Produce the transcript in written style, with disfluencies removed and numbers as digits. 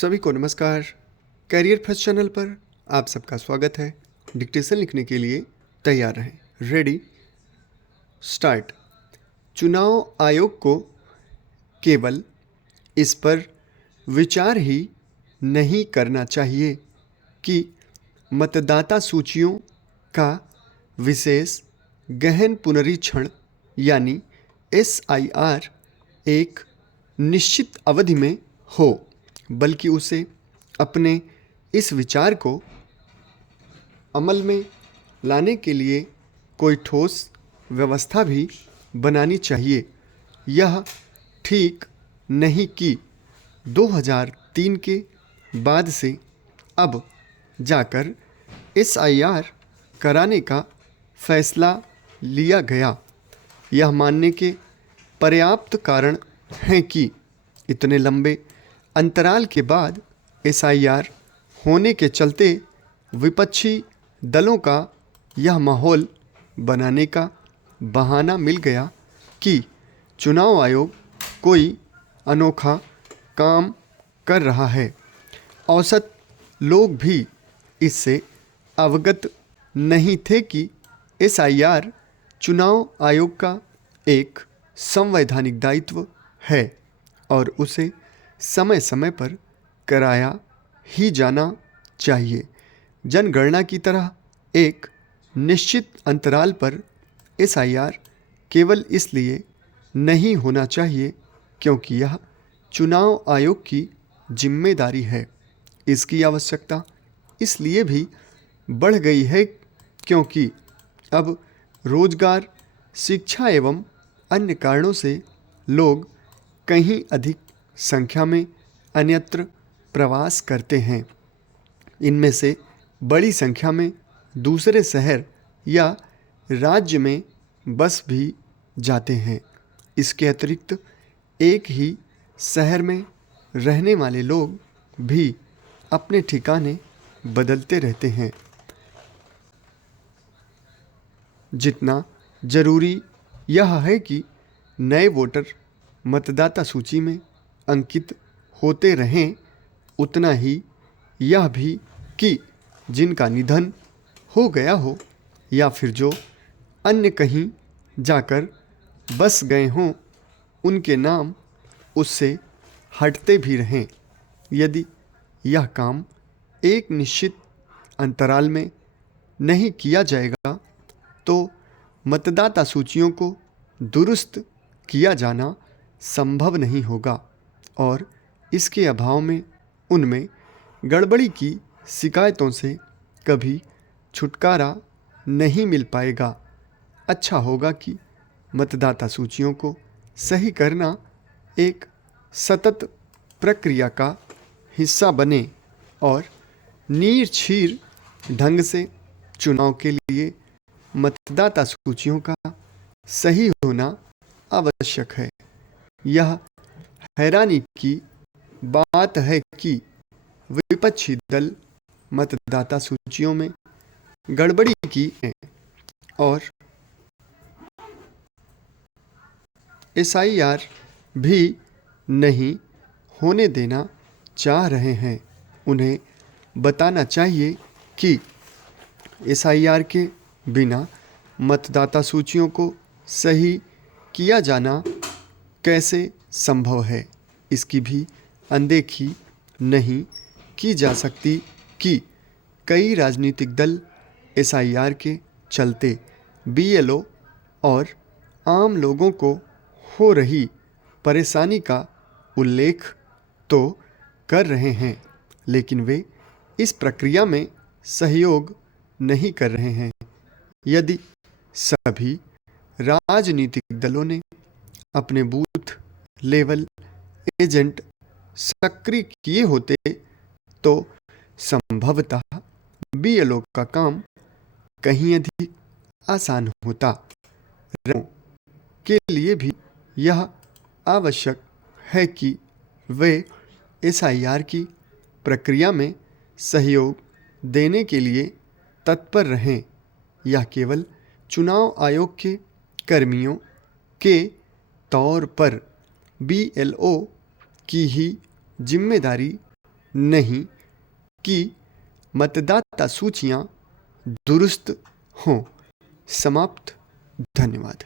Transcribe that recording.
सभी को नमस्कार। कैरियर फर्स्ट चैनल पर आप सबका स्वागत है। डिक्टेशन लिखने के लिए तैयार रहें। Ready start. चुनाव आयोग को केवल इस पर विचार ही नहीं करना चाहिए कि मतदाता सूचियों का विशेष गहन पुनरीक्षण यानी SIR एक निश्चित अवधि में हो, बल्कि उसे अपने इस विचार को अमल में लाने के लिए कोई ठोस व्यवस्था भी बनानी चाहिए। यह ठीक नहीं कि 2003 के बाद से अब जाकर SIR कराने का फैसला लिया गया। यह मानने के पर्याप्त कारण हैं कि इतने लंबे अंतराल के बाद SIR होने के चलते विपक्षी दलों का यह माहौल बनाने का बहाना मिल गया कि चुनाव आयोग कोई अनोखा काम कर रहा है। औसत लोग भी इससे अवगत नहीं थे कि SIR चुनाव आयोग का एक संवैधानिक दायित्व है और उसे समय समय पर कराया ही जाना चाहिए। जनगणना की तरह एक निश्चित अंतराल पर SIR केवल इसलिए नहीं होना चाहिए क्योंकि यह चुनाव आयोग की जिम्मेदारी है। इसकी आवश्यकता इसलिए भी बढ़ गई है क्योंकि अब रोजगार, शिक्षा एवं अन्य कारणों से लोग कहीं अधिक संख्या में अन्यत्र प्रवास करते हैं। इनमें से बड़ी संख्या में दूसरे शहर या राज्य में बस भी जाते हैं। इसके अतिरिक्त एक ही शहर में रहने वाले लोग भी अपने ठिकाने बदलते रहते हैं। जितना जरूरी यह है कि नए वोटर मतदाता सूची में अंकित होते रहें, उतना ही यह भी कि जिनका निधन हो गया हो या फिर जो अन्य कहीं जाकर बस गए हों, उनके नाम उससे हटते भी रहें। यदि यह काम एक निश्चित अंतराल में नहीं किया जाएगा तो मतदाता सूचियों को दुरुस्त किया जाना संभव नहीं होगा और इसके अभाव में उनमें गड़बड़ी की शिकायतों से कभी छुटकारा नहीं मिल पाएगा। अच्छा होगा कि मतदाता सूचियों को सही करना एक सतत प्रक्रिया का हिस्सा बने और निर्छीर ढंग से चुनाव के लिए मतदाता सूचियों का सही होना आवश्यक है। यह हैरानी की बात है कि विपक्षी दल मतदाता सूचियों में गड़बड़ी की है और SIR भी नहीं होने देना चाह रहे हैं। उन्हें बताना चाहिए कि SIR के बिना मतदाता सूचियों को सही किया जाना कैसे संभव है। इसकी भी अनदेखी नहीं की जा सकती कि कई राजनीतिक दल SIR के चलते BLO और आम लोगों को हो रही परेशानी का उल्लेख तो कर रहे हैं, लेकिन वे इस प्रक्रिया में सहयोग नहीं कर रहे हैं। यदि सभी राजनीतिक दलों ने अपने बूथ लेवल एजेंट सक्रिय किए होते तो संभवतः BLO का काम कहीं अधिक आसान होता। के लिए भी यह आवश्यक है कि वे SIR की प्रक्रिया में सहयोग देने के लिए तत्पर रहें। यह केवल चुनाव आयोग के कर्मियों के तौर पर BLO की ही जिम्मेदारी नहीं कि मतदाता सूचियां दुरुस्त हों। समाप्त। धन्यवाद।